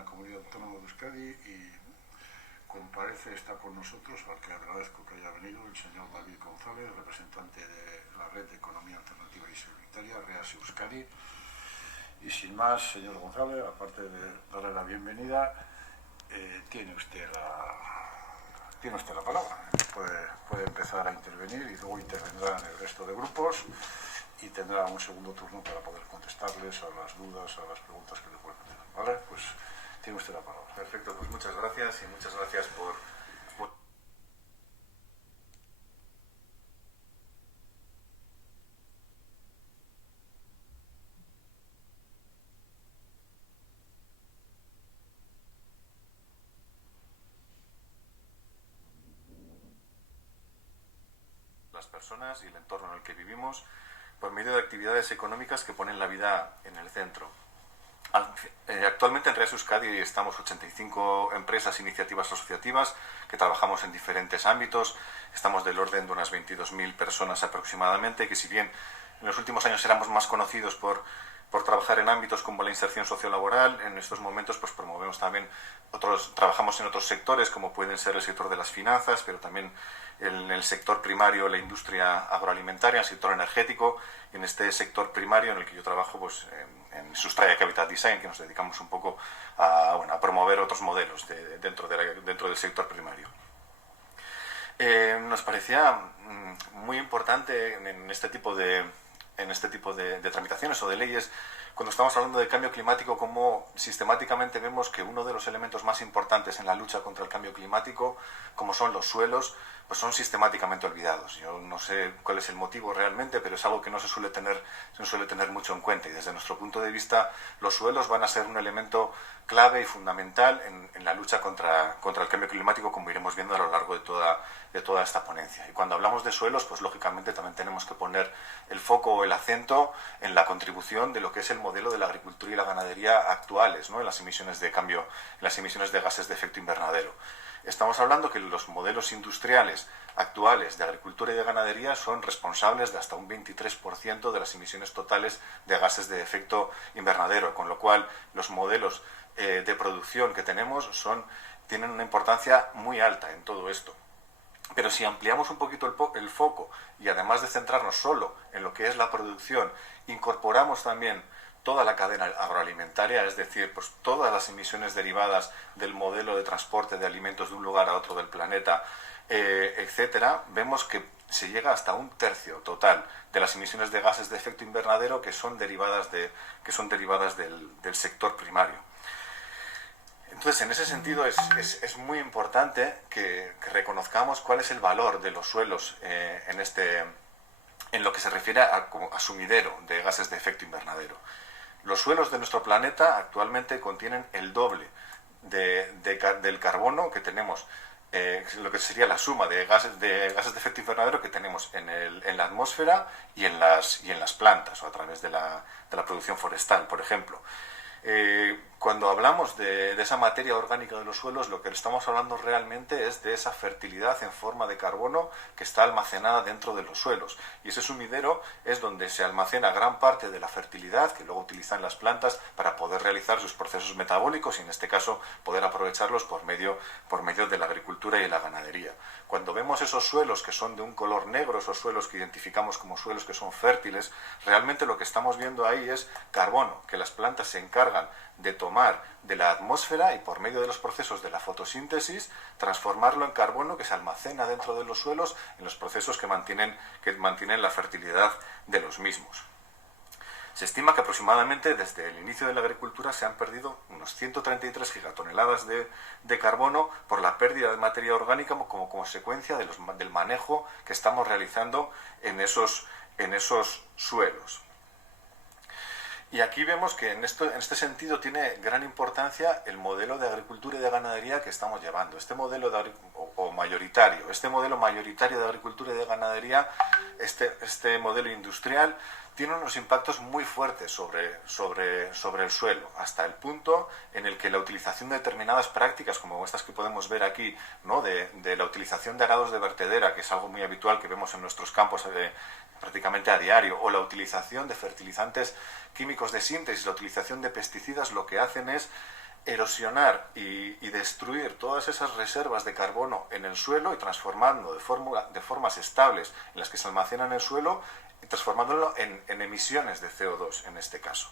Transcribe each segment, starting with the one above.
la Comunidad Autónoma de Euskadi y está con nosotros, al que agradezco que haya venido, el señor David González, representante de la Red de Economía Alternativa y Solidaria, REAS Euskadi. Y sin más, señor González, aparte de darle la bienvenida, tiene usted la palabra. Puede empezar a intervenir y luego intervendrán el resto de grupos y tendrá un segundo turno para poder contestarles a las dudas, a las preguntas que le puedan hacer. ¿Vale? Pues tiene usted la palabra. Perfecto, pues muchas gracias y muchas gracias por... las personas y el entorno en el que vivimos por medio de actividades económicas que ponen la vida en el centro. Actualmente en REAS Euskadi estamos 85 empresas e iniciativas asociativas que trabajamos en diferentes ámbitos. Estamos del orden de unas 22.000 personas aproximadamente, que si bien en los últimos años éramos más conocidos por trabajar en ámbitos como la inserción sociolaboral, en estos momentos pues promovemos también trabajamos en otros sectores como pueden ser el sector de las finanzas, pero también en el sector primario, la industria agroalimentaria, el sector energético, y en este sector primario en el que yo trabajo pues en Sustraya Capital Design, que nos dedicamos un poco a promover otros modelos dentro del sector primario. Nos parecía muy importante en este tipo de tramitaciones o de leyes, cuando estamos hablando de cambio climático, como sistemáticamente vemos que uno de los elementos más importantes en la lucha contra el cambio climático, como son los suelos, pues son sistemáticamente olvidados. Yo no sé cuál es el motivo realmente, pero es algo que no se suele tener mucho en cuenta, y desde nuestro punto de vista los suelos van a ser un elemento clave y fundamental en la lucha contra el cambio climático, como iremos viendo a lo largo de toda esta ponencia. Y cuando hablamos de suelos, pues lógicamente también tenemos que poner el foco o el acento en la contribución de lo que es el modelo de la agricultura y la ganadería actuales, ¿no? en las emisiones de gases de efecto invernadero. Estamos hablando que los modelos industriales actuales de agricultura y de ganadería son responsables de hasta un 23% de las emisiones totales de gases de efecto invernadero, con lo cual los modelos de producción que tenemos tienen una importancia muy alta en todo esto. Pero si ampliamos un poquito el foco y además de centrarnos solo en lo que es la producción, incorporamos también toda la cadena agroalimentaria, es decir, pues todas las emisiones derivadas del modelo de transporte de alimentos de un lugar a otro del planeta, etcétera, vemos que se llega hasta un tercio total de las emisiones de gases de efecto invernadero que son derivadas del sector primario. Entonces, en ese sentido es muy importante que reconozcamos cuál es el valor de los suelos en lo que se refiere a sumidero de gases de efecto invernadero. Los suelos de nuestro planeta actualmente contienen el doble del carbono que tenemos, lo que sería la suma de gases de efecto invernadero que tenemos en la atmósfera y en las plantas, o a través de la producción forestal, por ejemplo. Cuando hablamos de esa materia orgánica de los suelos, lo que estamos hablando realmente es de esa fertilidad en forma de carbono que está almacenada dentro de los suelos, y ese sumidero es donde se almacena gran parte de la fertilidad que luego utilizan las plantas para poder realizar sus procesos metabólicos y en este caso poder aprovecharlos por medio de la agricultura y la ganadería. Cuando vemos esos suelos que son de un color negro, esos suelos que identificamos como suelos que son fértiles, realmente lo que estamos viendo ahí es carbono que las plantas se encargan de tomar de la atmósfera y por medio de los procesos de la fotosíntesis transformarlo en carbono que se almacena dentro de los suelos en los procesos que mantienen la fertilidad de los mismos. Se estima que aproximadamente desde el inicio de la agricultura se han perdido unos 133 gigatoneladas de carbono por la pérdida de materia orgánica como consecuencia del manejo que estamos realizando en esos suelos. Y aquí vemos que en este sentido tiene gran importancia el modelo de agricultura y de ganadería que estamos llevando. Este modelo mayoritario de agricultura y de ganadería, este modelo industrial, tiene unos impactos muy fuertes sobre el suelo, hasta el punto en el que la utilización de determinadas prácticas, como estas que podemos ver aquí, ¿no? de la utilización de arados de vertedera, que es algo muy habitual que vemos en nuestros campos prácticamente a diario, o la utilización de fertilizantes químicos de síntesis, la utilización de pesticidas, lo que hacen es erosionar y destruir todas esas reservas de carbono en el suelo y transformando de formas estables en las que se almacenan en el suelo y transformándolo en emisiones de CO2 en este caso.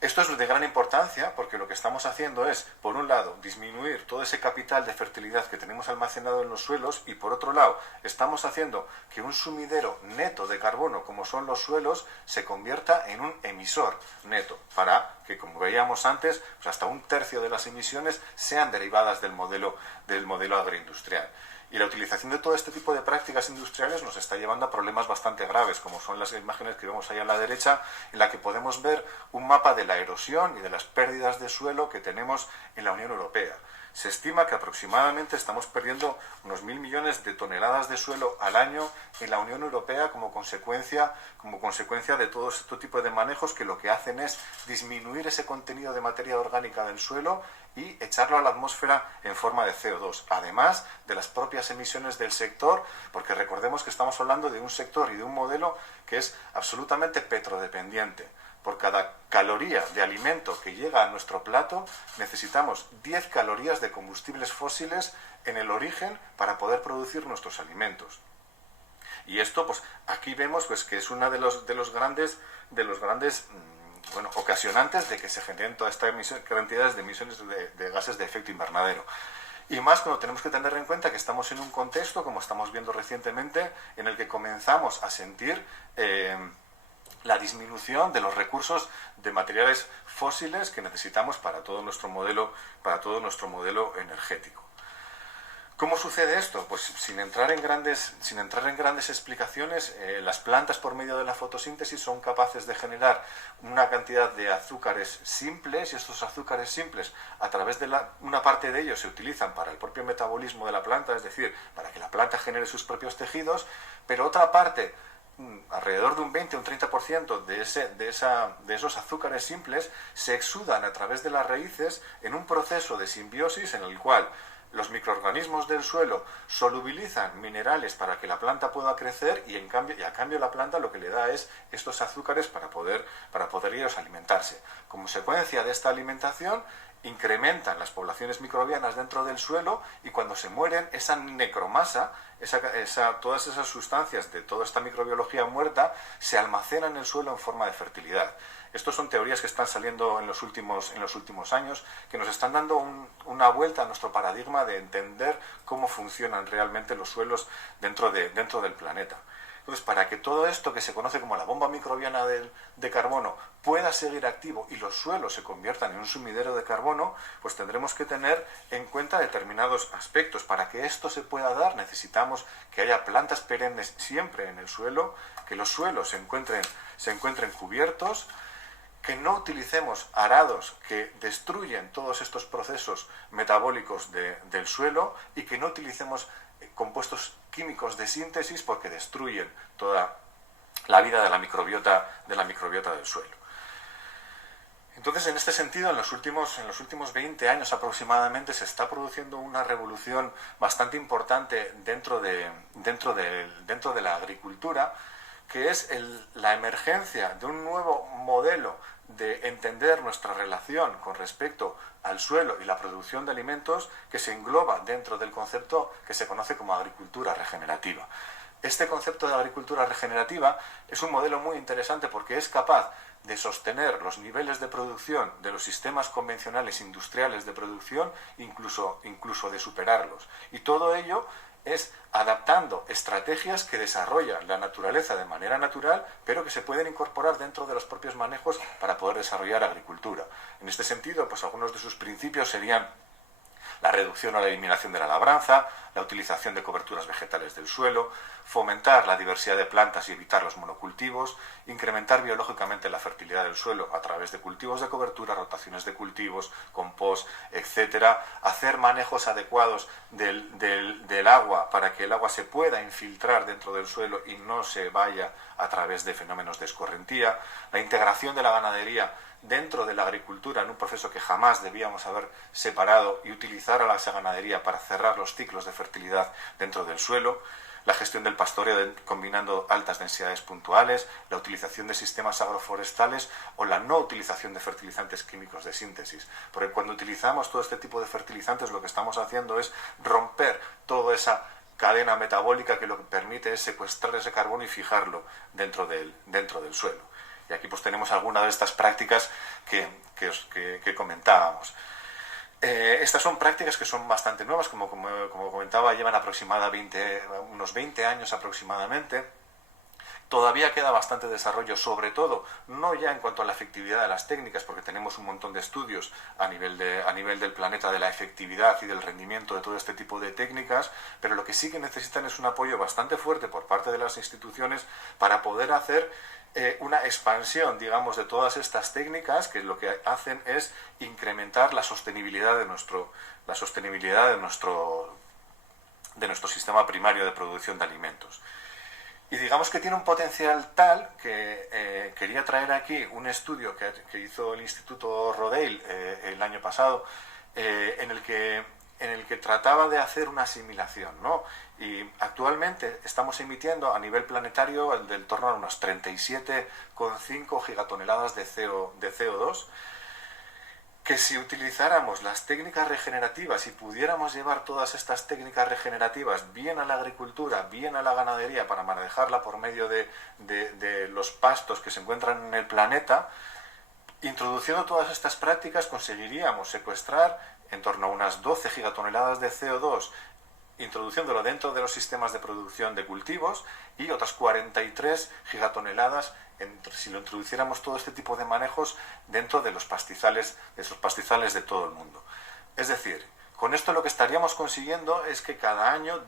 Esto es de gran importancia porque lo que estamos haciendo es, por un lado, disminuir todo ese capital de fertilidad que tenemos almacenado en los suelos y, por otro lado, estamos haciendo que un sumidero neto de carbono, como son los suelos, se convierta en un emisor neto para que, como veíamos antes, pues hasta 1/3 de las emisiones sean derivadas del modelo agroindustrial. Y la utilización de todo este tipo de prácticas industriales nos está llevando a problemas bastante graves, como son las imágenes que vemos ahí a la derecha, en la que podemos ver un mapa de la erosión y de las pérdidas de suelo que tenemos en la Unión Europea. Se estima que aproximadamente estamos perdiendo unos 1.000 millones de toneladas de suelo al año en la Unión Europea como consecuencia de todo este tipo de manejos que lo que hacen es disminuir ese contenido de materia orgánica del suelo y echarlo a la atmósfera en forma de CO2, además de las propias emisiones del sector, porque recordemos que estamos hablando de un sector y de un modelo que es absolutamente petrodependiente. Por cada caloría de alimento que llega a nuestro plato, necesitamos 10 calorías de combustibles fósiles en el origen para poder producir nuestros alimentos. Y esto, pues aquí vemos pues, que es una de los grandes ocasionantes de que se generen todas estas cantidades de emisiones de gases de efecto invernadero. Y más cuando tenemos que tener en cuenta que estamos en un contexto, como estamos viendo recientemente, en el que comenzamos a sentir la disminución de los recursos de materiales fósiles que necesitamos para todo nuestro modelo energético. ¿Cómo sucede esto? Pues sin entrar en grandes explicaciones, las plantas por medio de la fotosíntesis son capaces de generar una cantidad de azúcares simples y estos azúcares simples, a través de una parte de ellos se utilizan para el propio metabolismo de la planta, es decir, para que la planta genere sus propios tejidos, pero otra parte, alrededor de un 20 o un 30% de esos azúcares simples se exudan a través de las raíces en un proceso de simbiosis en el cual los microorganismos del suelo solubilizan minerales para que la planta pueda crecer y a cambio la planta lo que le da es estos azúcares para poder ellos alimentarse. Como consecuencia de esta alimentación incrementan las poblaciones microbianas dentro del suelo y cuando se mueren esa necromasa, todas esas sustancias de toda esta microbiología muerta se almacenan en el suelo en forma de fertilidad. Estas son teorías que están saliendo en los últimos años, que nos están dando una vuelta a nuestro paradigma de entender cómo funcionan realmente los suelos dentro del planeta. Entonces, para que todo esto que se conoce como la bomba microbiana de carbono pueda seguir activo y los suelos se conviertan en un sumidero de carbono, pues tendremos que tener en cuenta determinados aspectos. Para que esto se pueda dar, necesitamos que haya plantas perennes siempre en el suelo, que los suelos se encuentren cubiertos, que no utilicemos arados que destruyen todos estos procesos metabólicos del suelo y que no utilicemos compuestos químicos de síntesis porque destruyen toda la vida de la microbiota del suelo. Entonces, en este sentido, en los últimos 20 años aproximadamente se está produciendo una revolución bastante importante dentro de la agricultura, que es la emergencia de un nuevo modelo de entender nuestra relación con respecto al suelo y la producción de alimentos que se engloba dentro del concepto que se conoce como agricultura regenerativa. Este concepto de agricultura regenerativa es un modelo muy interesante porque es capaz de sostener los niveles de producción de los sistemas convencionales industriales de producción, incluso de superarlos. Y todo ello es adaptando estrategias que desarrolla la naturaleza de manera natural, pero que se pueden incorporar dentro de los propios manejos para poder desarrollar agricultura. En este sentido, pues algunos de sus principios serían la reducción o la eliminación de la labranza, la utilización de coberturas vegetales del suelo, fomentar la diversidad de plantas y evitar los monocultivos, incrementar biológicamente la fertilidad del suelo a través de cultivos de cobertura, rotaciones de cultivos, compost, etcétera, hacer manejos adecuados del agua para que el agua se pueda infiltrar dentro del suelo y no se vaya a través de fenómenos de escorrentía, la integración de la ganadería dentro de la agricultura en un proceso que jamás debíamos haber separado y utilizar a la ganadería para cerrar los ciclos de fertilidad dentro del suelo, la gestión del pastoreo combinando altas densidades puntuales, la utilización de sistemas agroforestales o la no utilización de fertilizantes químicos de síntesis. Porque cuando utilizamos todo este tipo de fertilizantes, lo que estamos haciendo es romper toda esa cadena metabólica que lo que permite es secuestrar ese carbono y fijarlo dentro del suelo. Y aquí pues tenemos algunas de estas prácticas que comentábamos. Estas son prácticas que son bastante nuevas, como comentaba, llevan unos 20 años aproximadamente. Todavía queda bastante desarrollo, sobre todo, no ya en cuanto a la efectividad de las técnicas, porque tenemos un montón de estudios a nivel del planeta de la efectividad y del rendimiento de todo este tipo de técnicas, pero lo que sí que necesitan es un apoyo bastante fuerte por parte de las instituciones para poder hacer una expansión, digamos, de todas estas técnicas, que lo que hacen es incrementar la sostenibilidad de nuestro sistema primario de producción de alimentos. Y digamos que tiene un potencial tal que quería traer aquí un estudio que hizo el Instituto Rodale el año pasado, en el que trataba de hacer una asimilación, ¿no? Y actualmente estamos emitiendo a nivel planetario del torno a unas 37,5 gigatoneladas de CO2, que si utilizáramos las técnicas regenerativas y pudiéramos llevar todas estas técnicas regenerativas bien a la agricultura, bien a la ganadería, para manejarla por medio de los pastos que se encuentran en el planeta, introduciendo todas estas prácticas conseguiríamos secuestrar en torno a unas 12 gigatoneladas de CO2, introduciéndolo dentro de los sistemas de producción de cultivos, y otras 43 gigatoneladas si lo introduciéramos todo este tipo de manejos dentro de los pastizales, de todo el mundo. Es decir, con esto lo que estaríamos consiguiendo es que cada año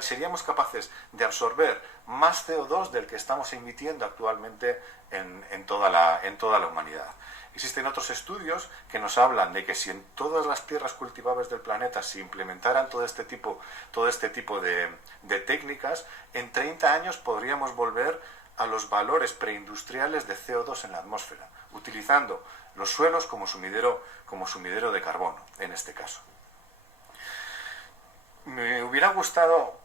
seríamos capaces de absorber más CO2 del que estamos emitiendo actualmente en toda la humanidad. Existen otros estudios que nos hablan de que si en todas las tierras cultivables del planeta se implementaran todo este tipo de técnicas, en 30 años podríamos volver a los valores preindustriales de CO2 en la atmósfera, utilizando los suelos como sumidero de carbono, en este caso. Me hubiera gustado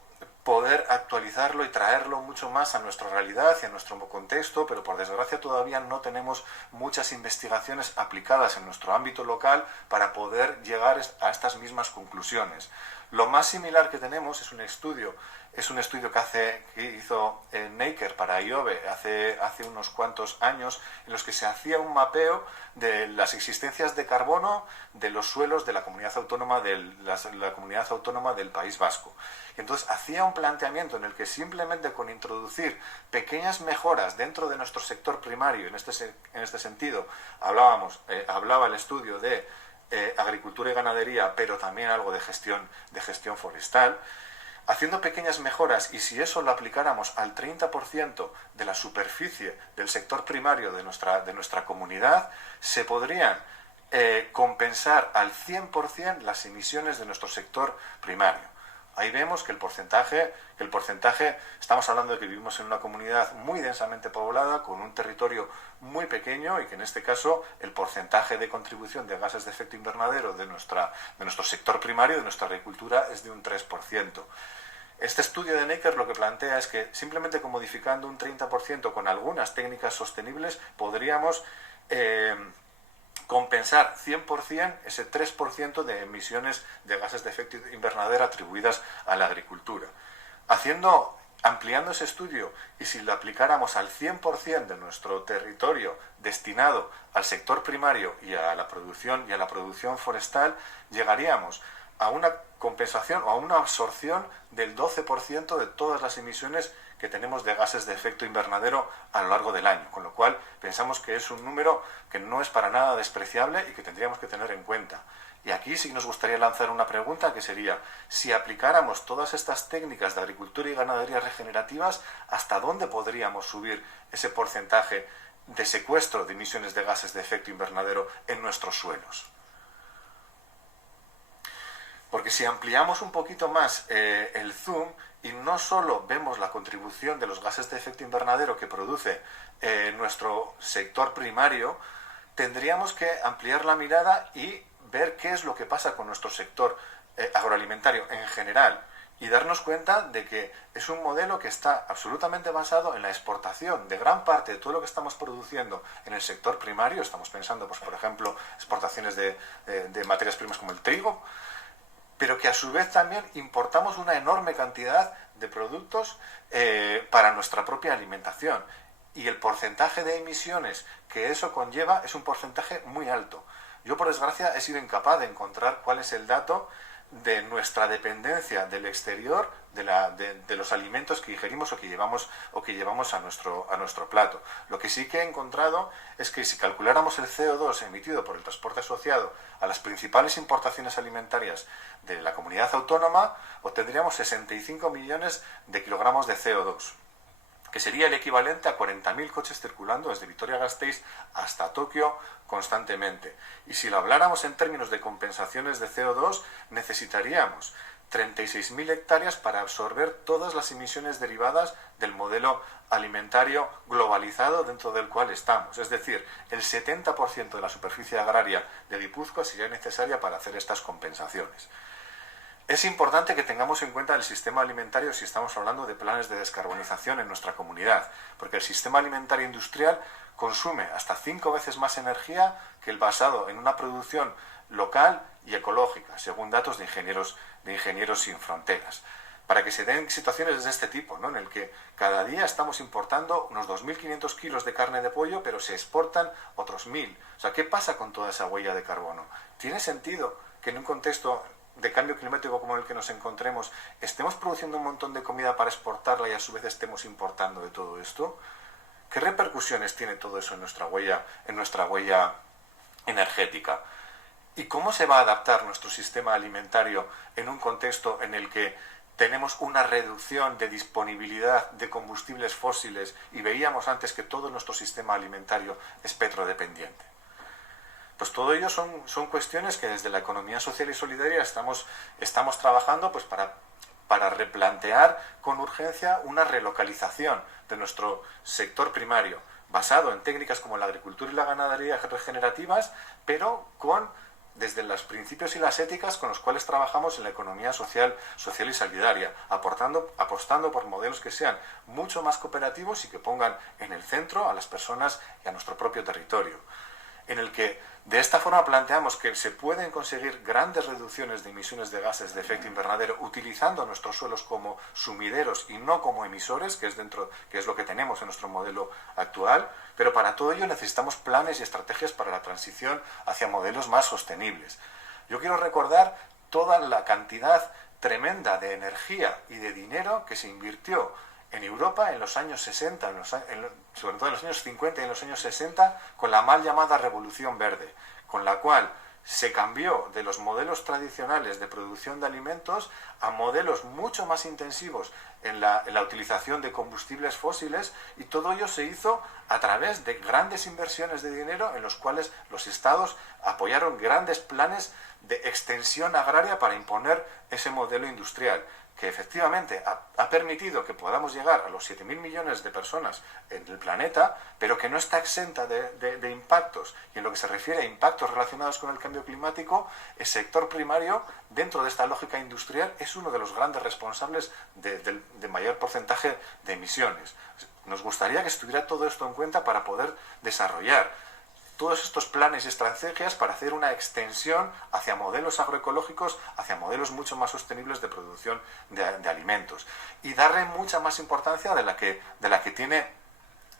poder actualizarlo y traerlo mucho más a nuestra realidad y a nuestro contexto, pero por desgracia todavía no tenemos muchas investigaciones aplicadas en nuestro ámbito local para poder llegar a estas mismas conclusiones. Lo más similar que tenemos es un estudio que hizo Neiker para IOBE hace unos cuantos años, en los que se hacía un mapeo de las existencias de carbono de los suelos de la comunidad autónoma del País Vasco. Y entonces hacía un planteamiento en el que simplemente con introducir pequeñas mejoras dentro de nuestro sector primario, en este sentido hablaba el estudio de agricultura y ganadería, pero también algo de gestión forestal, haciendo pequeñas mejoras, y si eso lo aplicáramos al 30% de la superficie del sector primario de nuestra comunidad, se podrían compensar al 100% las emisiones de nuestro sector primario. Ahí vemos que el porcentaje, estamos hablando de que vivimos en una comunidad muy densamente poblada, con un territorio muy pequeño, y que en este caso el porcentaje de contribución de gases de efecto invernadero de nuestro sector primario, de nuestra agricultura, es de un 3%. Este estudio de Neiker lo que plantea es que simplemente con modificando un 30% con algunas técnicas sostenibles podríamos compensar 100% ese 3% de emisiones de gases de efecto invernadero atribuidas a la agricultura. Ampliando ese estudio, y si lo aplicáramos al 100% de nuestro territorio destinado al sector primario y a la producción forestal, llegaríamos a una compensación o a una absorción del 12% de todas las emisiones que tenemos de gases de efecto invernadero a lo largo del año, con lo cual pensamos que es un número que no es para nada despreciable y que tendríamos que tener en cuenta. Y aquí sí nos gustaría lanzar una pregunta, que sería: si aplicáramos todas estas técnicas de agricultura y ganadería regenerativas, ¿hasta dónde podríamos subir ese porcentaje de secuestro de emisiones de gases de efecto invernadero en nuestros suelos? Porque si ampliamos un poquito más el zoom, y no solo vemos la contribución de los gases de efecto invernadero que produce nuestro sector primario, tendríamos que ampliar la mirada y ver qué es lo que pasa con nuestro sector agroalimentario en general, y darnos cuenta de que es un modelo que está absolutamente basado en la exportación de gran parte de todo lo que estamos produciendo en el sector primario. Estamos pensando, pues, por ejemplo, exportaciones de materias primas como el trigo, pero que a su vez también importamos una enorme cantidad de productos para nuestra propia alimentación. Y el porcentaje de emisiones que eso conlleva es un porcentaje muy alto. Yo, por desgracia, he sido incapaz de encontrar cuál es el dato de nuestra dependencia del exterior, de los alimentos que ingerimos o que llevamos a nuestro plato. Lo que sí que he encontrado es que si calculáramos el CO2 emitido por el transporte asociado a las principales importaciones alimentarias de la comunidad autónoma, obtendríamos 65 millones de kilogramos de CO2, que sería el equivalente a 40.000 coches circulando desde Vitoria-Gasteiz hasta Tokio constantemente. Y si lo habláramos en términos de compensaciones de CO2, necesitaríamos 36.000 hectáreas para absorber todas las emisiones derivadas del modelo alimentario globalizado dentro del cual estamos. Es decir, el 70% de la superficie agraria de Guipúzcoa sería necesaria para hacer estas compensaciones. Es importante que tengamos en cuenta el sistema alimentario si estamos hablando de planes de descarbonización en nuestra comunidad, porque el sistema alimentario industrial consume hasta 5 veces más energía que el basado en una producción local y ecológica, según datos de Ingenieros Sin Fronteras. Para que se den situaciones de este tipo, ¿no?, en el que cada día estamos importando unos 2.500 kilos de carne de pollo, pero se exportan otros 1.000. O sea, ¿qué pasa con toda esa huella de carbono? ¿Tiene sentido que en un contexto de cambio climático como el que nos encontremos estemos produciendo un montón de comida para exportarla y a su vez estemos importando de todo esto? ¿Qué repercusiones tiene todo eso en nuestra huella energética? ¿Y cómo se va a adaptar nuestro sistema alimentario en un contexto en el que tenemos una reducción de disponibilidad de combustibles fósiles y veíamos antes que todo nuestro sistema alimentario es petrodependiente? Pues todo ello son cuestiones que desde la economía social y solidaria estamos trabajando, pues, para replantear con urgencia una relocalización de nuestro sector primario, basado en técnicas como la agricultura y la ganadería regenerativas, pero desde los principios y las éticas con los cuales trabajamos en la economía social y solidaria, apostando por modelos que sean mucho más cooperativos y que pongan en el centro a las personas y a nuestro propio territorio, en el que de esta forma planteamos que se pueden conseguir grandes reducciones de emisiones de gases de efecto invernadero utilizando nuestros suelos como sumideros y no como emisores, que es lo que tenemos en nuestro modelo actual, pero para todo ello necesitamos planes y estrategias para la transición hacia modelos más sostenibles. Yo quiero recordar toda la cantidad tremenda de energía y de dinero que se invirtió en Europa en los años 60, sobre todo en los años 50 y en los años 60, con la mal llamada Revolución Verde, con la cual se cambió de los modelos tradicionales de producción de alimentos a modelos mucho más intensivos en la utilización de combustibles fósiles, y todo ello se hizo a través de grandes inversiones de dinero en los cuales los estados apoyaron grandes planes de extensión agraria para imponer ese modelo industrial, que efectivamente ha permitido que podamos llegar a los 7.000 millones de personas en el planeta, pero que no está exenta de impactos. Y en lo que se refiere a impactos relacionados con el cambio climático, el sector primario, dentro de esta lógica industrial, es uno de los grandes responsables de mayor porcentaje de emisiones. Nos gustaría que estuviera todo esto en cuenta para poder desarrollar todos estos planes y estrategias para hacer una extensión hacia modelos agroecológicos, hacia modelos mucho más sostenibles de producción de alimentos, y darle mucha más importancia de la que tiene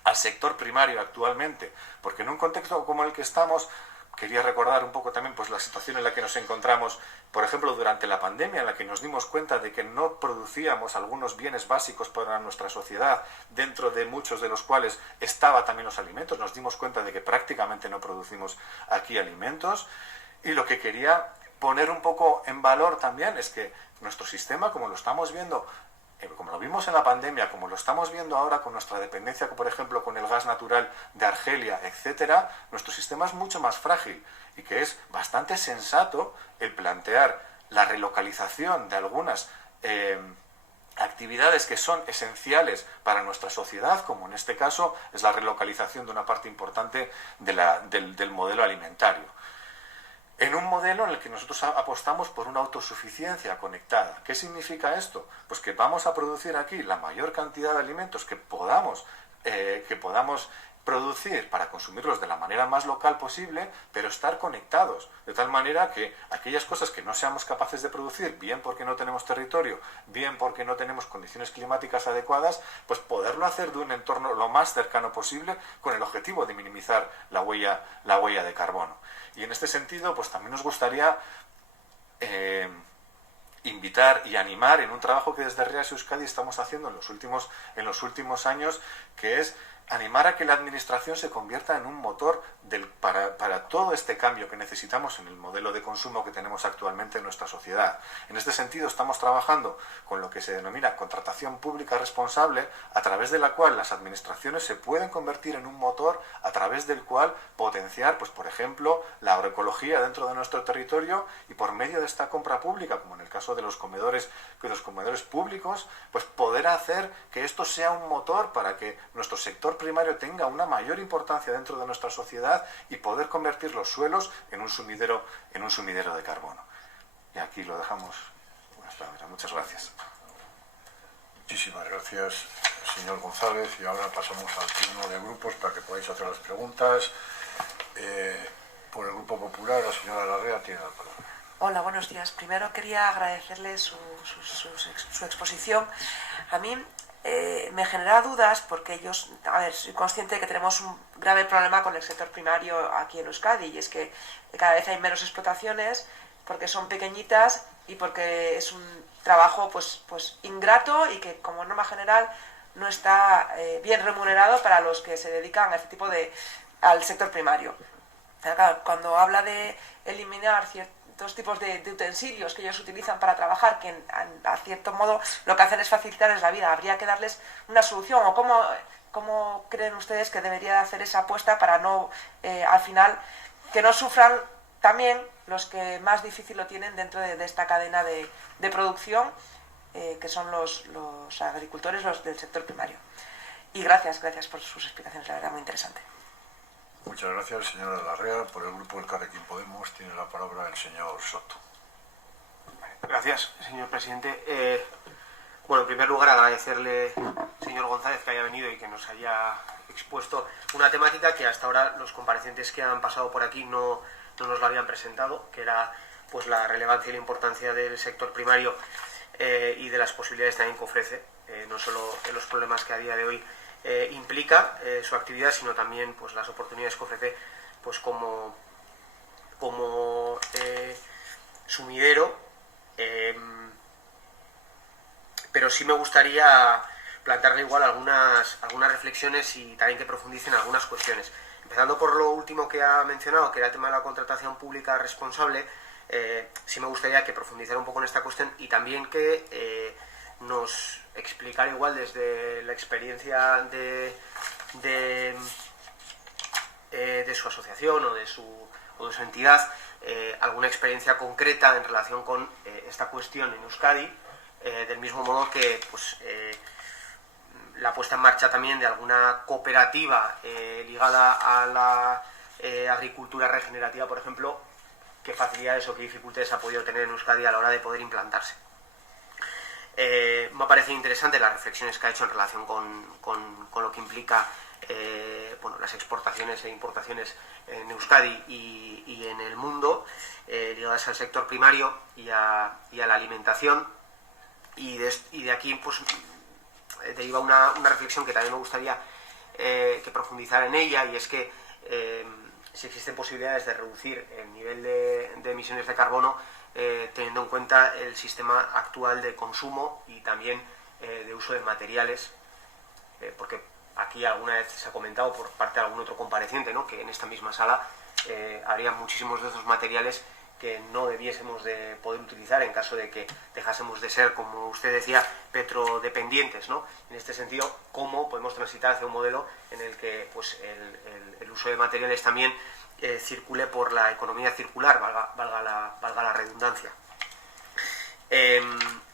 al sector primario actualmente, porque en un contexto como el que estamos, quería recordar un poco también, pues, la situación en la que nos encontramos, por ejemplo, durante la pandemia, en la que nos dimos cuenta de que no producíamos algunos bienes básicos para nuestra sociedad, dentro de muchos de los cuales estaba también los alimentos. Nos dimos cuenta de que prácticamente no producimos aquí alimentos, y lo que quería poner un poco en valor también es que nuestro sistema, como lo estamos viendo, como lo vimos en la pandemia, como lo estamos viendo ahora con nuestra dependencia, por ejemplo, con el gas natural de Argelia, etcétera, nuestro sistema es mucho más frágil, y que es bastante sensato el plantear la relocalización de algunas actividades que son esenciales para nuestra sociedad, como en este caso es la relocalización de una parte importante del modelo alimentario. en un modelo en el que nosotros apostamos por una autosuficiencia conectada. ¿Qué significa esto? Pues que vamos a producir aquí la mayor cantidad de alimentos que podamos producir para consumirlos de la manera más local posible, pero estar conectados, de tal manera que aquellas cosas que no seamos capaces de producir, bien porque no tenemos territorio, bien porque no tenemos condiciones climáticas adecuadas, pues poderlo hacer de un entorno lo más cercano posible con el objetivo de minimizar la huella de carbono. Y en este sentido, pues también nos gustaría invitar y animar en un trabajo que desde REAS Euskadi estamos haciendo en los últimos años, que es animar a que la administración se convierta en un motor para todo este cambio que necesitamos en el modelo de consumo que tenemos actualmente en nuestra sociedad. En este sentido, estamos trabajando con lo que se denomina contratación pública responsable, a través de la cual las administraciones se pueden convertir en un motor a través del cual potenciar, pues, por ejemplo, la agroecología dentro de nuestro territorio, y por medio de esta compra pública, como en el caso de los comedores públicos, pues poder hacer que esto sea un motor para que nuestro sector primario tenga una mayor importancia dentro de nuestra sociedad y poder convertir los suelos en un sumidero de carbono. Y aquí lo dejamos. Muchas gracias. Muchísimas gracias, señor González. Y ahora pasamos al turno de grupos para que podáis hacer las preguntas. Por el Grupo Popular, la señora Larrea tiene la palabra. Hola, buenos días. Primero quería agradecerle su exposición. A mí me genera dudas porque soy consciente de que tenemos un grave problema con el sector primario aquí en Euskadi, y es que cada vez hay menos explotaciones porque son pequeñitas y porque es un trabajo pues ingrato, y que como norma general no está bien remunerado para los que se dedican a este tipo al sector primario. Claro, cuando habla de eliminar ciertos tipos de utensilios que ellos utilizan para trabajar, que a cierto modo lo que hacen es facilitarles la vida, habría que darles una solución. ¿O cómo creen ustedes que debería hacer esa apuesta para no, al final, que no sufran también los que más difícil lo tienen dentro de esta cadena de producción, que son los agricultores, los del sector primario? Y gracias por sus explicaciones, la verdad, muy interesante. Muchas gracias, señora Larrea. Por el Grupo Elkarrekin Podemos tiene la palabra el señor Soto. Gracias, señor presidente. Bueno, en primer lugar, agradecerle, señor González, que haya venido y que nos haya expuesto una temática que hasta ahora los comparecientes que han pasado por aquí no nos la habían presentado, que era pues la relevancia y la importancia del sector primario y de las posibilidades también que ofrece, no solo en los problemas que a día de hoy implica su actividad, sino también pues las oportunidades que ofrece pues como sumidero. Pero sí me gustaría plantearle igual algunas reflexiones y también que profundice en algunas cuestiones. Empezando por lo último que ha mencionado, que era el tema de la contratación pública responsable. Sí me gustaría que profundizara un poco en esta cuestión, y también que nos explicar igual desde la experiencia de su asociación o de su entidad, alguna experiencia concreta en relación con esta cuestión en Euskadi, del mismo modo que pues, la puesta en marcha también de alguna cooperativa ligada a la agricultura regenerativa, por ejemplo, qué facilidades o qué dificultades ha podido tener en Euskadi a la hora de poder implantarse. Me ha parecido interesante las reflexiones que ha hecho en relación con lo que implica las exportaciones e importaciones en Euskadi y en el mundo, ligadas al sector primario y a la alimentación, y de aquí pues deriva una reflexión que también me gustaría que profundizara en ella, y es que si existen posibilidades de reducir el nivel de emisiones de carbono, teniendo en cuenta el sistema actual de consumo y también de uso de materiales, porque aquí alguna vez se ha comentado por parte de algún otro compareciente, ¿no?, que en esta misma sala habría muchísimos de esos materiales que no debiésemos de poder utilizar en caso de que dejásemos de ser, como usted decía, petrodependientes, ¿no? En este sentido, ¿cómo podemos transitar hacia un modelo en el que pues, el uso de materiales también circule por la economía circular, valga la redundancia?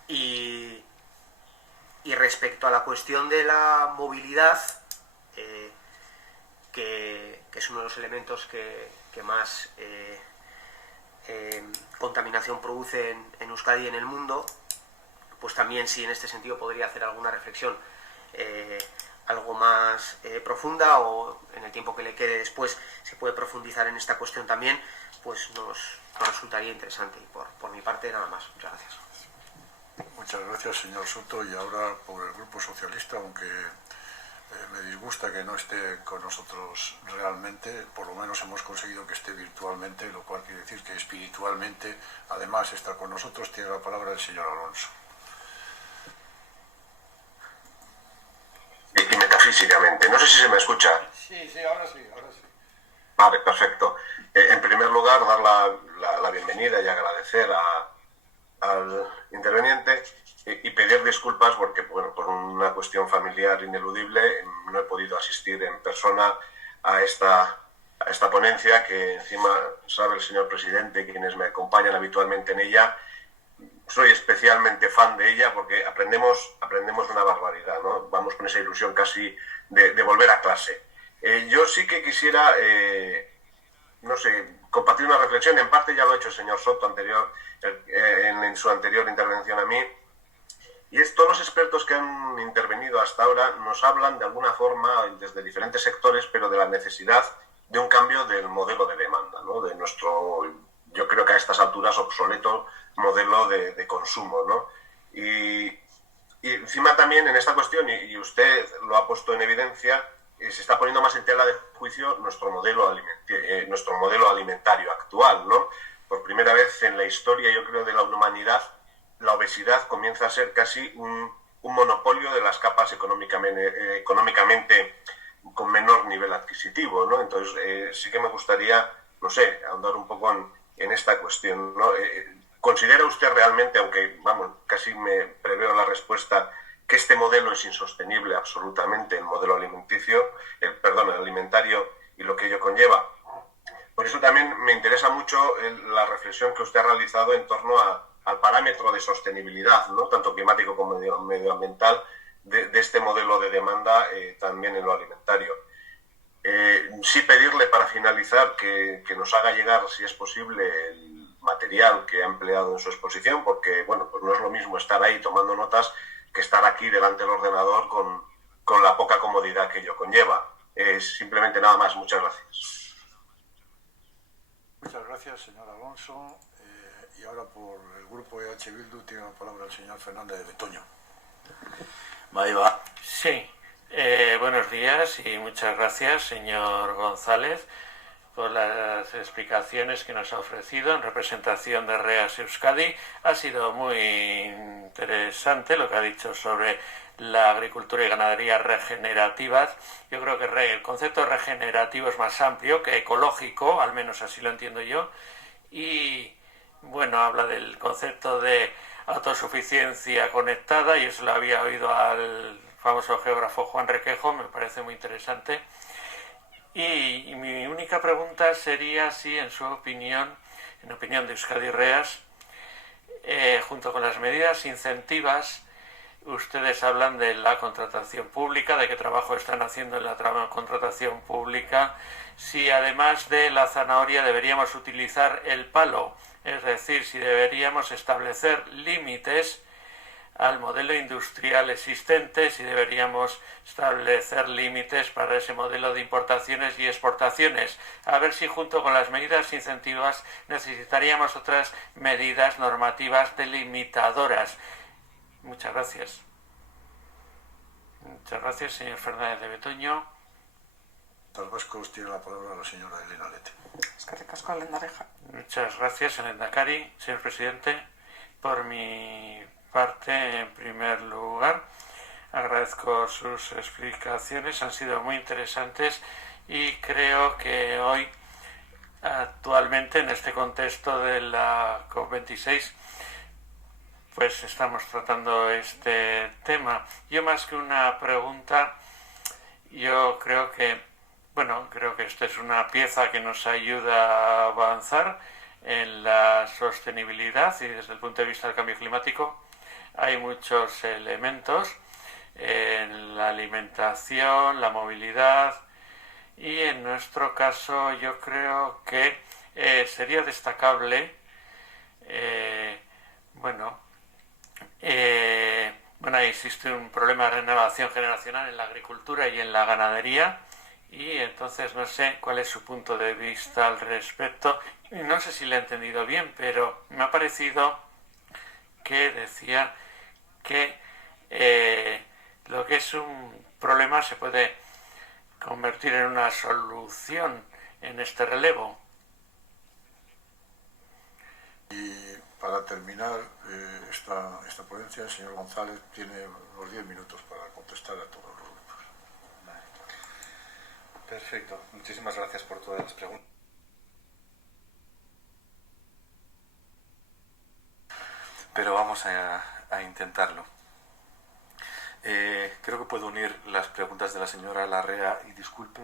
Y respecto a la cuestión de la movilidad, que es uno de los elementos que más contaminación produce en Euskadi y en el mundo, pues también si en este sentido podría hacer alguna reflexión algo más profunda, o en el tiempo que le quede después se puede profundizar en esta cuestión también, pues nos resultaría interesante. Y por mi parte nada más. Muchas gracias. Muchas gracias, señor Soto. Y ahora por el Grupo Socialista, aunque me disgusta que no esté con nosotros realmente, por lo menos hemos conseguido que esté virtualmente, lo cual quiere decir que espiritualmente además está con nosotros. Tiene la palabra el señor Alonso. Y metafísicamente. No sé si se me escucha. Sí, ahora sí. Vale, perfecto. En primer lugar, dar la bienvenida y agradecer al interveniente y pedir disculpas porque, bueno, por una cuestión familiar ineludible no he podido asistir en persona a esta ponencia, que encima sabe el señor presidente, quienes me acompañan habitualmente en ella. Soy especialmente fan de ella porque aprendemos una barbaridad, ¿no? Vamos con esa ilusión casi de volver a clase. Yo sí que quisiera, no sé, compartir una reflexión. En parte ya lo ha hecho el señor Soto en su anterior intervención a mí. Y todos los expertos que han intervenido hasta ahora nos hablan de alguna forma, desde diferentes sectores, pero de la necesidad de un cambio del modelo de demanda, ¿no? De nuestro, yo creo que a estas alturas, obsoleto modelo de consumo, ¿no? Y encima también en esta cuestión, y usted lo ha puesto en evidencia, se está poniendo más en tela de juicio nuestro modelo alimentario actual, ¿no? Por primera vez en la historia, yo creo, de la humanidad, la obesidad comienza a ser casi un monopolio de las capas económicamente con menor nivel adquisitivo, ¿no? Entonces, sí que me gustaría, no sé, ahondar un poco en esta cuestión, ¿no? ¿Considera usted realmente, aunque, vamos, casi me preveo la respuesta, que este modelo es insostenible absolutamente, el modelo alimentario y lo que ello conlleva? Por eso también me interesa mucho la reflexión que usted ha realizado en torno al parámetro de sostenibilidad, ¿no? Tanto climático como medioambiental, de este modelo de demanda también en lo alimentario. Sí pedirle, para finalizar, que nos haga llegar, si es posible, el material que ha empleado en su exposición, porque, bueno, pues no es lo mismo estar ahí tomando notas que estar aquí delante del ordenador con la poca comodidad que ello conlleva. Simplemente nada más. Muchas gracias. Muchas gracias, señor Alonso. Y ahora por el Grupo EH Bildu tiene la palabra el señor Fernández de Betoño. Ahí va. Sí, buenos días y muchas gracias, señor González, por las explicaciones que nos ha ofrecido en representación de REAS Euskadi. Ha sido muy interesante lo que ha dicho sobre la agricultura y ganadería regenerativas. Yo creo que el concepto regenerativo es más amplio que ecológico, al menos así lo entiendo yo, y bueno, habla del concepto de autosuficiencia conectada, y eso lo había oído al famoso geógrafo Juan Requejo, me parece muy interesante. Y mi única pregunta sería si, en su opinión, en opinión de Euskadi REAS, junto con las medidas incentivas, ustedes hablan de la contratación pública, de qué trabajo están haciendo en la contratación pública, si además de la zanahoria deberíamos utilizar el palo, es decir, si deberíamos establecer límites al modelo industrial existente, si deberíamos establecer límites para ese modelo de importaciones y exportaciones. A ver si junto con las medidas incentivas necesitaríamos otras medidas normativas delimitadoras. Muchas gracias. Muchas gracias, señor Fernández de Betoño. Tal Vascos tiene la palabra la señora Elena Lete. Muchas gracias, Lehendakari, señor presidente. Por mi parte, en primer lugar, agradezco sus explicaciones, han sido muy interesantes y creo que hoy, actualmente, en este contexto de la COP26, pues estamos tratando este tema. Yo, más que una pregunta, yo creo que esto es una pieza que nos ayuda a avanzar en la sostenibilidad, y desde el punto de vista del cambio climático hay muchos elementos en la alimentación, la movilidad, y en nuestro caso yo creo que sería destacable, existe un problema de renovación generacional en la agricultura y en la ganadería, y entonces no sé cuál es su punto de vista al respecto. No sé si le he entendido bien, pero me ha parecido que decía que lo que es un problema se puede convertir en una solución en este relevo. Y para terminar esta ponencia, el señor González tiene los 10 minutos para contestar a todos los grupos. Vale. Perfecto. Muchísimas gracias por todas las preguntas. Pero vamos a intentarlo. Creo que puedo unir las preguntas de la señora Larrea y disculpe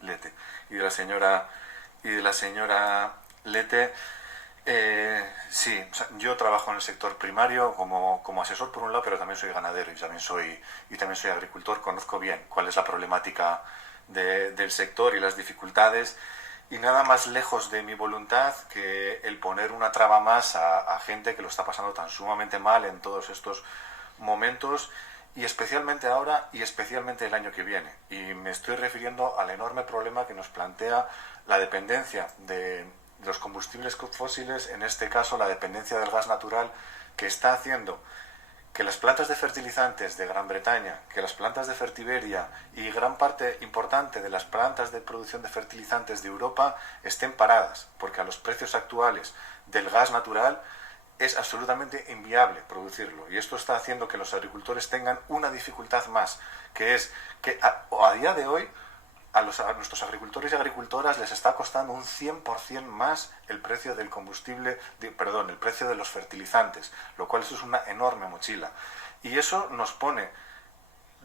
Lete y de la señora Lete. Sí, o sea, yo trabajo en el sector primario como asesor por un lado, pero también soy ganadero y también soy agricultor. Conozco bien cuál es la problemática del sector y las dificultades, y nada más lejos de mi voluntad que el poner una traba más a gente que lo está pasando tan sumamente mal en todos estos momentos, y especialmente ahora y especialmente el año que viene. Y me estoy refiriendo al enorme problema que nos plantea la dependencia de los combustibles fósiles, en este caso la dependencia del gas natural, que está haciendo que las plantas de fertilizantes de Gran Bretaña, que las plantas de Fertiberia y gran parte importante de las plantas de producción de fertilizantes de Europa estén paradas, porque a los precios actuales del gas natural es absolutamente inviable producirlo, y esto está haciendo que los agricultores tengan una dificultad más, que es que a día de hoy a nuestros agricultores y agricultoras les está costando un 100% más el precio del combustible, el precio de los fertilizantes, lo cual eso es una enorme mochila. Y eso nos pone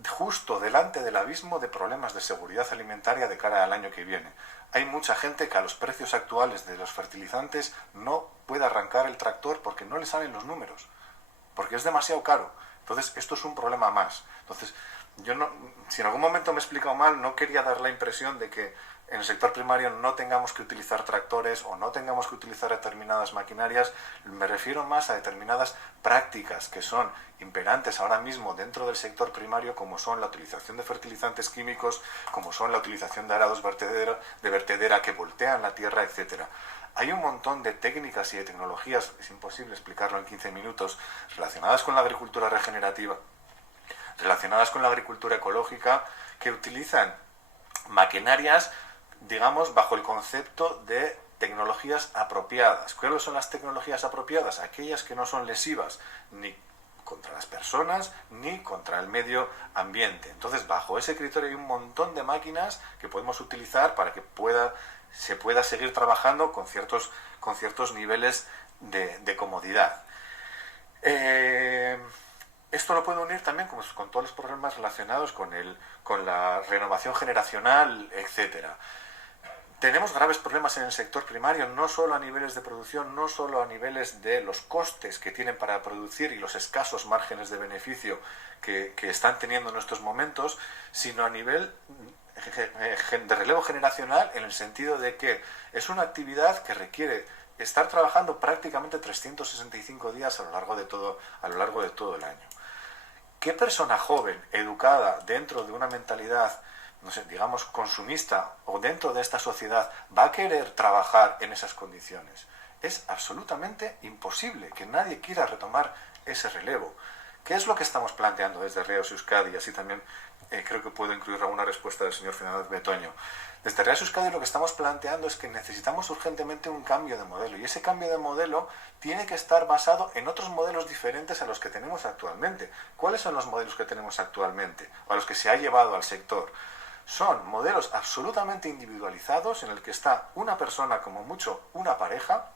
justo delante del abismo de problemas de seguridad alimentaria de cara al año que viene. Hay mucha gente que a los precios actuales de los fertilizantes no puede arrancar el tractor porque no le salen los números, porque es demasiado caro. Entonces, esto es un problema más. Entonces, yo no, si en algún momento me he explicado mal, no quería dar la impresión de que en el sector primario no tengamos que utilizar tractores o no tengamos que utilizar determinadas maquinarias. Me refiero más a determinadas prácticas que son imperantes ahora mismo dentro del sector primario, como son la utilización de fertilizantes químicos, como son la utilización de arados de vertedera que voltean la tierra, etc. Hay un montón de técnicas y de tecnologías, es imposible explicarlo en 15 minutos, relacionadas con la agricultura regenerativa, relacionadas con la agricultura ecológica, que utilizan maquinarias, digamos, bajo el concepto de tecnologías apropiadas. ¿Cuáles son las tecnologías apropiadas? Aquellas que no son lesivas ni contra las personas ni contra el medio ambiente. Entonces, bajo ese criterio hay un montón de máquinas que podemos utilizar para que se pueda seguir trabajando con ciertos niveles de comodidad. Esto lo puedo unir también con todos los problemas relacionados con la renovación generacional, etc. Tenemos graves problemas en el sector primario, no solo a niveles de producción, no solo a niveles de los costes que tienen para producir y los escasos márgenes de beneficio que están teniendo en estos momentos, sino a nivel de relevo generacional, en el sentido de que es una actividad que requiere estar trabajando prácticamente 365 días a lo largo de todo el año. ¿Qué persona joven, educada dentro de una mentalidad, no sé, digamos, consumista, o dentro de esta sociedad, va a querer trabajar en esas condiciones? Es absolutamente imposible que nadie quiera retomar ese relevo. ¿Qué es lo que estamos planteando desde Reas Euskadi? Y así también creo que puedo incluir alguna respuesta del señor Fernández Betoño. Desde Reas Euskadi lo que estamos planteando es que necesitamos urgentemente un cambio de modelo, y ese cambio de modelo tiene que estar basado en otros modelos diferentes a los que tenemos actualmente. ¿Cuáles son los modelos que tenemos actualmente, o a los que se ha llevado al sector? Son modelos absolutamente individualizados, en el que está una persona, como mucho una pareja,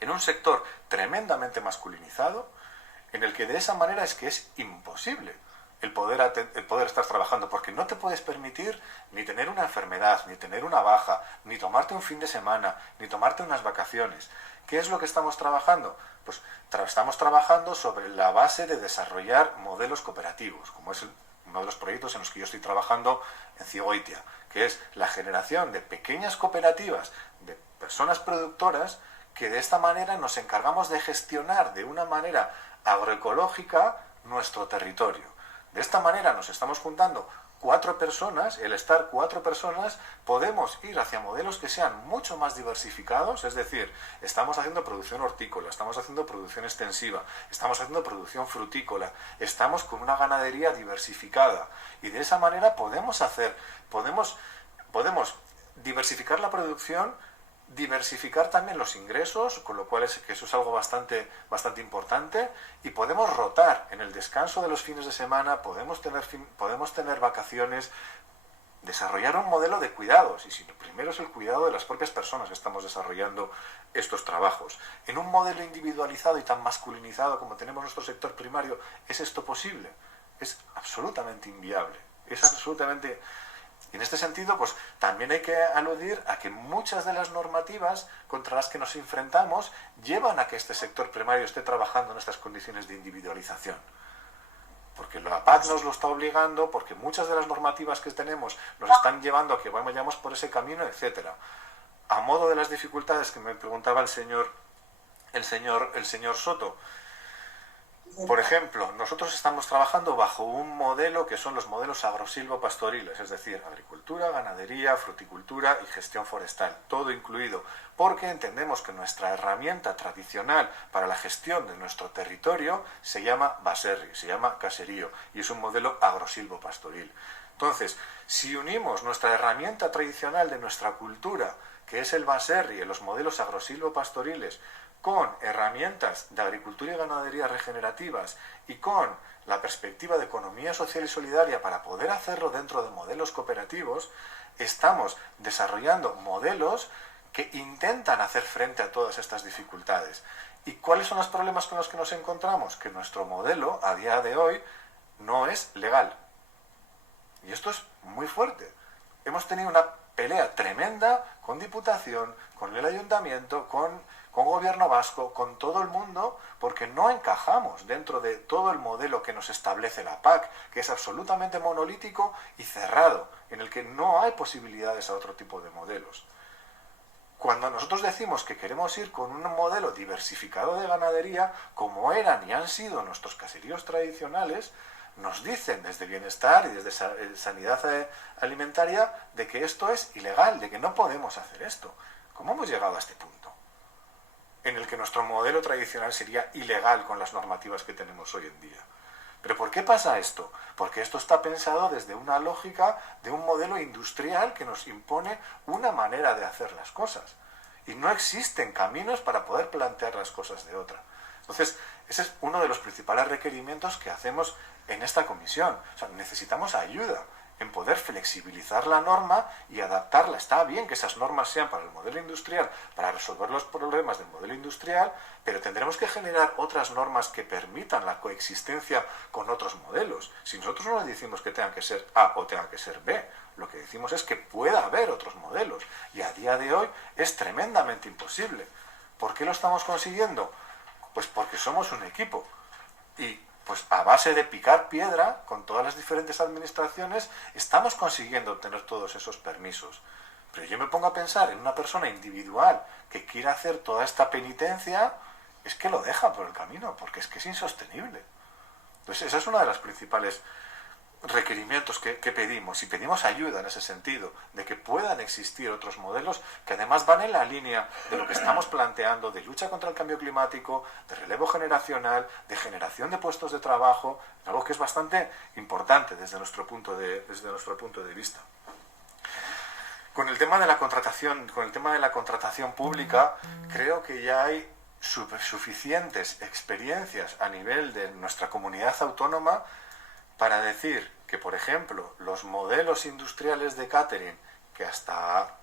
en un sector tremendamente masculinizado, en el que de esa manera es que es imposible el poder estar trabajando, porque no te puedes permitir ni tener una enfermedad, ni tener una baja, ni tomarte un fin de semana, ni tomarte unas vacaciones. ¿Qué es lo que estamos trabajando? Pues estamos trabajando sobre la base de desarrollar modelos cooperativos, como es uno de los proyectos en los que yo estoy trabajando en Cigoitia, que es la generación de pequeñas cooperativas de personas productoras que de esta manera nos encargamos de gestionar de una manera agroecológica nuestro territorio. De esta manera nos estamos juntando 4 personas, el estar 4 personas, podemos ir hacia modelos que sean mucho más diversificados, es decir, estamos haciendo producción hortícola, estamos haciendo producción extensiva, estamos haciendo producción frutícola, estamos con una ganadería diversificada y de esa manera podemos diversificar la producción, diversificar también los ingresos, con lo cual que eso es algo bastante importante, y podemos rotar en el descanso de los fines de semana, podemos tener vacaciones, desarrollar un modelo de cuidados, y si lo primero es el cuidado de las propias personas que estamos desarrollando estos trabajos. En un modelo individualizado y tan masculinizado como tenemos nuestro sector primario, ¿es esto posible? Es absolutamente inviable, es absolutamente... Y en este sentido, pues también hay que aludir a que muchas de las normativas contra las que nos enfrentamos llevan a que este sector primario esté trabajando en estas condiciones de individualización. Porque la PAC nos lo está obligando, porque muchas de las normativas que tenemos nos están llevando a que vayamos por ese camino, etcétera. A modo de las dificultades que me preguntaba el señor Soto, por ejemplo, nosotros estamos trabajando bajo un modelo que son los modelos agrosilvopastoriles, es decir, agricultura, ganadería, fruticultura y gestión forestal, todo incluido, porque entendemos que nuestra herramienta tradicional para la gestión de nuestro territorio se llama baserri, se llama caserío, y es un modelo agrosilvopastoril. Entonces, si unimos nuestra herramienta tradicional de nuestra cultura, que es el baserri, en los modelos agrosilvopastoriles, con herramientas de agricultura y ganadería regenerativas y con la perspectiva de economía social y solidaria para poder hacerlo dentro de modelos cooperativos, estamos desarrollando modelos que intentan hacer frente a todas estas dificultades. ¿Y cuáles son los problemas con los que nos encontramos? Que nuestro modelo, a día de hoy, no es legal. Y esto es muy fuerte. Hemos tenido una pelea tremenda con Diputación, con el Ayuntamiento, con Gobierno vasco, con todo el mundo, porque no encajamos dentro de todo el modelo que nos establece la PAC, que es absolutamente monolítico y cerrado, en el que no hay posibilidades a otro tipo de modelos. Cuando nosotros decimos que queremos ir con un modelo diversificado de ganadería, como eran y han sido nuestros caseríos tradicionales, nos dicen desde Bienestar y desde Sanidad Alimentaria de que esto es ilegal, de que no podemos hacer esto. ¿Cómo hemos llegado a este punto? En el que nuestro modelo tradicional sería ilegal con las normativas que tenemos hoy en día. ¿Pero por qué pasa esto? Porque esto está pensado desde una lógica de un modelo industrial que nos impone una manera de hacer las cosas. Y no existen caminos para poder plantear las cosas de otra. Entonces, ese es uno de los principales requerimientos que hacemos en esta comisión. O sea, necesitamos ayuda en poder flexibilizar la norma y adaptarla. Está bien que esas normas sean para el modelo industrial, para resolver los problemas del modelo industrial, pero tendremos que generar otras normas que permitan la coexistencia con otros modelos. Si nosotros no decimos que tengan que ser A o tengan que ser B, lo que decimos es que pueda haber otros modelos. Y a día de hoy es tremendamente imposible. ¿Por qué lo estamos consiguiendo? Pues porque somos un equipo. Y pues a base de picar piedra con todas las diferentes administraciones estamos consiguiendo obtener todos esos permisos. Pero yo me pongo a pensar en una persona individual que quiera hacer toda esta penitencia, es que lo deja por el camino, porque es que es insostenible. Entonces esa es una de las principales requerimientos que pedimos, y pedimos ayuda en ese sentido, de que puedan existir otros modelos que además van en la línea de lo que estamos planteando de lucha contra el cambio climático, de relevo generacional, de generación de puestos de trabajo, algo que es bastante importante desde nuestro punto de vista. Con el tema de la contratación pública, creo que ya hay suficientes experiencias a nivel de nuestra comunidad autónoma para decir que, por ejemplo, los modelos industriales de catering que hasta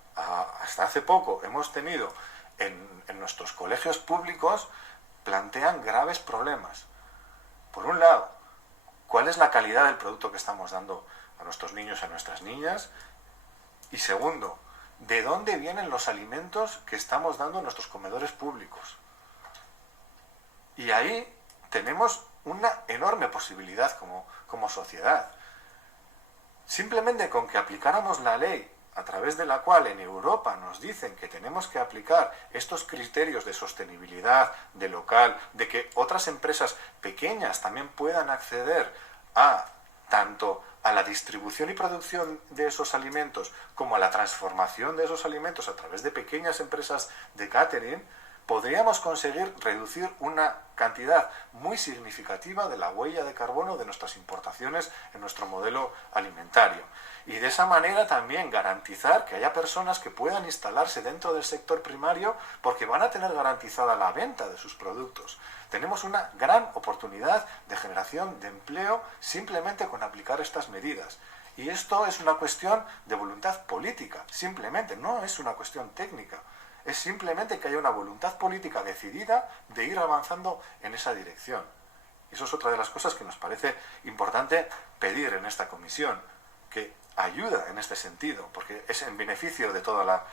hace poco hemos tenido en nuestros colegios públicos plantean graves problemas. Por un lado, ¿cuál es la calidad del producto que estamos dando a nuestros niños y a nuestras niñas? Y segundo, ¿de dónde vienen los alimentos que estamos dando a nuestros comedores públicos? Y ahí tenemos una enorme posibilidad como sociedad. Simplemente con que aplicáramos la ley a través de la cual en Europa nos dicen que tenemos que aplicar estos criterios de sostenibilidad, de local, de que otras empresas pequeñas también puedan acceder a tanto a la distribución y producción de esos alimentos como a la transformación de esos alimentos a través de pequeñas empresas de catering, podríamos conseguir reducir una cantidad muy significativa de la huella de carbono de nuestras importaciones en nuestro modelo alimentario. Y de esa manera también garantizar que haya personas que puedan instalarse dentro del sector primario porque van a tener garantizada la venta de sus productos. Tenemos una gran oportunidad de generación de empleo simplemente con aplicar estas medidas. Y esto es una cuestión de voluntad política, simplemente, no es una cuestión técnica. Es simplemente que haya una voluntad política decidida de ir avanzando en esa dirección. Y eso es otra de las cosas que nos parece importante pedir en esta comisión, que ayuda en este sentido, porque es en beneficio de toda la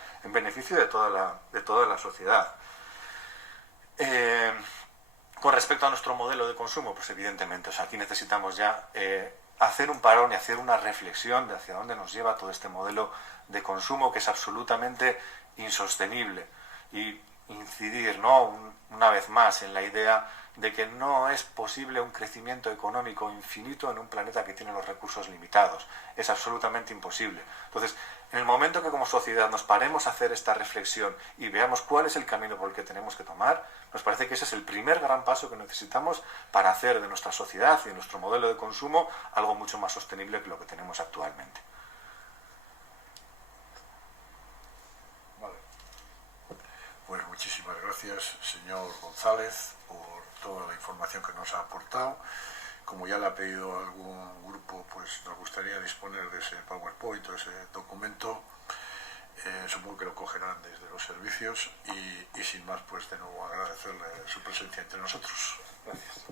sociedad. Con respecto a nuestro modelo de consumo, pues evidentemente, aquí necesitamos ya hacer un parón y hacer una reflexión de hacia dónde nos lleva todo este modelo de consumo que es absolutamente insostenible, y incidir, ¿no?, una vez más en la idea de que no es posible un crecimiento económico infinito en un planeta que tiene los recursos limitados. Es absolutamente imposible. Entonces, en el momento que como sociedad nos paremos a hacer esta reflexión y veamos cuál es el camino por el que tenemos que tomar, nos parece que ese es el primer gran paso que necesitamos para hacer de nuestra sociedad y de nuestro modelo de consumo algo mucho más sostenible que lo que tenemos actualmente. Pues muchísimas gracias, señor González, por toda la información que nos ha aportado. Como ya le ha pedido algún grupo, pues nos gustaría disponer de ese PowerPoint o ese documento. Supongo que lo cogerán desde los servicios y sin más, pues de nuevo agradecerle su presencia entre nosotros. Gracias.